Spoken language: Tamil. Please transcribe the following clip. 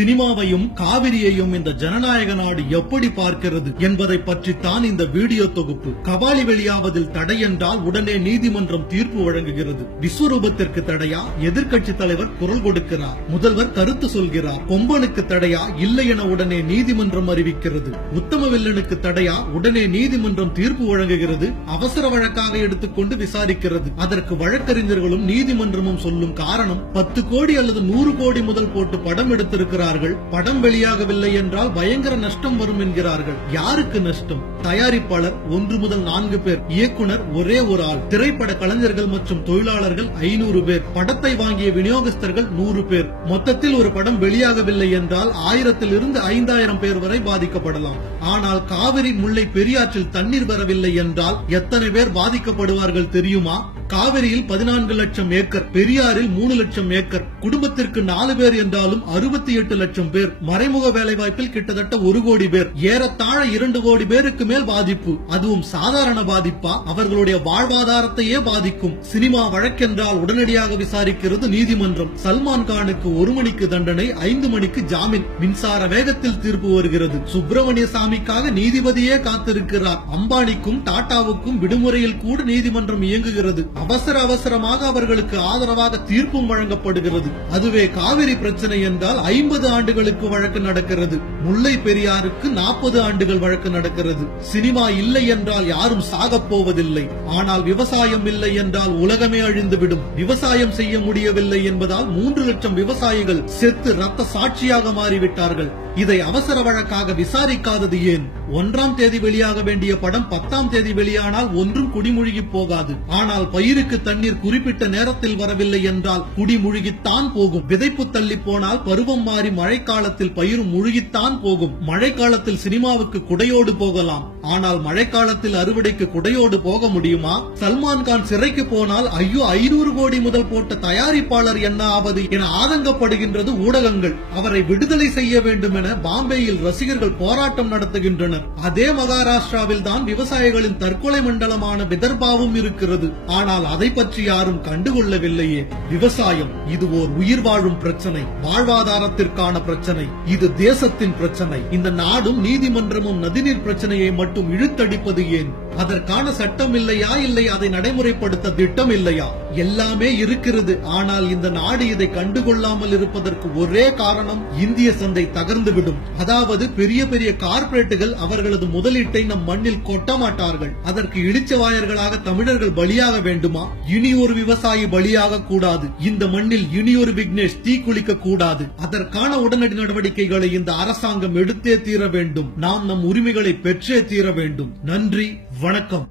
சினிமாவையும் காவிரியையும் இந்த ஜனநாயக நாடு எப்படி பார்க்கிறது என்பதை பற்றி தான் இந்த வீடியோ தொகுப்பு. கபாலி வெளியாவதில் தடை என்றால் உடனே நீதிமன்றம் தீர்ப்பு வழங்குகிறது. விஸ்வரூபத்திற்கு தடையா? எதிர்க்கட்சி தலைவர் குரல் கொடுக்கிறார், முதல்வர் கருத்து சொல்கிறார். கொம்பனுக்கு தடையா? இல்லை என உடனே நீதிமன்றம் அறிவிக்கிறது. உத்தம வில்லனுக்கு தடையா? உடனே நீதிமன்றம் தீர்ப்பு வழங்குகிறது. அவசர வழக்காக எடுத்துக்கொண்டு விசாரிக்கிறது. அதற்கு வழக்கறிஞர்களும் நீதிமன்றமும் சொல்லும் காரணம் 10 கோடி அல்லது 100 கோடி முதல் போட்டு படம் எடுத்திருக்கிறார்கள். படம் வெளியாகவில்லை என்றால் பயங்கர நஷ்டம் வரும் என்கிறார்கள். யாருக்கு நஷ்டம்? தயாரிப்பாளர் 1 முதல் 4 பேர், இயக்குனர் ஒரே ஒரு ஆள், திரைப்பட கலைஞர்கள் மற்றும் தொழிலாளர்கள் 500 பேர், படத்தை வாங்கிய விநியோகஸ்தர்கள் 100 பேர். மொத்தத்தில் ஒரு படம் வெளியாகவில்லை என்றால் 1000 இருந்து 5000 பேர் வரை பாதிக்கப்படலாம். ஆனால் காவிரி முல்லை பெரியாற்றில் தண்ணீர் வரவில்லை என்றால் எத்தனை பேர் பாதிக்கப்படுவார்கள் தெரியுமா? காவிரியில் 14 லட்சம் ஏக்கர், பெரியாறில் 3 லட்சம் ஏக்கர், குடும்பத்திற்கு 4 பேர் என்றாலும் 68 லட்சம் பேர், மறைமுக வேலைவாய்ப்பில் கிட்டத்தட்ட 1 கோடி பேர், ஏறத்தாழ 2 கோடி பேருக்கு மேல் பாதிப்பு. அதுவும் சாதாரண பாதிப்பா? அவர்களுடைய வாழ்வாதாரத்தையே பாதிக்கும். சினிமா வழக்கென்றால் உடனடியாக விசாரிக்கிறது நீதிமன்றம். சல்மான் கானுக்கு 1 மணிக்கு தண்டனை, 5 மணிக்கு ஜாமீன். மின்சார வேகத்தில் தீர்ப்பு வருகிறது. சுப்பிரமணிய சாமிக்காக நீதிபதியே காத்திருக்கிறார். அம்பானிக்கும் டாடாவுக்கும் விடுமுறையில் கூட நீதிமன்றம் இயங்குகிறது. அவசரமாக அவர்களுக்கு ஆதரவாக தீர்ப்பும் வழங்கப்படுகிறது. அதுவே காவிரி பிரச்சனை என்றால் 50 ஆண்டுகளுக்கு வழக்கு நடக்கிறது. முல்லை பெரியாருக்கு 40 ஆண்டுகள் வழக்கு நடக்கிறது. சினிமா இல்லை என்றால் யாரும் சாகப் போவதில்லை. ஆனால் விவசாயம் இல்லை என்றால் உலகமே அழிந்துவிடும். விவசாயம் செய்ய முடியவில்லை என்பதால் 3 லட்சம் விவசாயிகள் செத்து ரத்த சாட்சியாக மாறிவிட்டார்கள். இதை அவசர வழக்காக விசாரிக்காதது ஏன்? 1ஆம் தேதி வெளியாக வேண்டிய படம் 10ஆம் தேதி வெளியானால் ஒன்றும் குடிமுழுகி போகாது. ஆனால் பயிருக்கு தண்ணீர் குறிப்பிட்ட நேரத்தில் வரவில்லை என்றால் குடிமுழுகித்தான் போகும். விதைப்பு தள்ளி போனால் பருவம் மாறி மழைக்காலத்தில் பயிரும் முழுகித்தான் போகும். மழைக்காலத்தில் சினிமாவுக்கு குடையோடு போகலாம், ஆனால் மழைக்காலத்தில் அறுவடைக்கு குடையோடு போக முடியுமா? சல்மான் கான் சிறைக்கு போனால் ஐயோ 500 கோடி முதல் போட்ட தயாரிப்பாளர் என்ன ஆவது என ஆதங்கப்படுகின்றது ஊடகங்கள். அவரை விடுதலை செய்ய வேண்டும் என பாம்பேயில் ரசிகர்கள் போராட்டம் நடத்துகின்றனர். அதே மகாராஷ்டிராவில் தான் விவசாயிகளின் தற்கொலை மண்டலமான விதர்பாவும் இருக்கிறது. ஆனால் அதை பற்றி யாரும் கண்டுகொள்ளவில்லையே. விவசாயம் இது ஓர் உயிர் வாழும் பிரச்சனை, வாழ்வாதாரத்திற்கான பிரச்சனை. இது தேசத்தின் பிரச்சனை. இந்த நாடும் நீதிமன்றமும் நதிநீர் பிரச்சனையை மட்டும் இழுத்தடிப்பது ஏன்? அதற்கான சட்டம் இல்லையா? இல்லை அதை நடைமுறைப்படுத்த திட்டம் இல்லையா? எல்லாமே இருக்கிறது. ஆனால் இந்த நாடு இதை கண்டுகொள்ளாமல் இருப்பதற்கு ஒரே காரணம் இந்திய சந்தை தகர்ந்துவிடும். அதாவது பெரிய பெரிய கார்ப்பரேட்டுகள் அவர்களது முதலீட்டை நம் மண்ணில் கொட்ட மாட்டார்கள். அதற்கு இளிச்சவாயர்களாக தமிழர்கள் பலியாக வேண்டுமா? இனி ஒரு விவசாயி பலியாக கூடாது. இந்த மண்ணில் இனி ஒரு விக்னேஷ் தீக்குளிக்க கூடாது. அதற்கான உடனடி நடவடிக்கைகளை இந்த அரசாங்கம் எடுத்தே தீர வேண்டும். நாம் நம் உரிமைகளை பெற்றே தீர வேண்டும். நன்றி, வணக்கம்.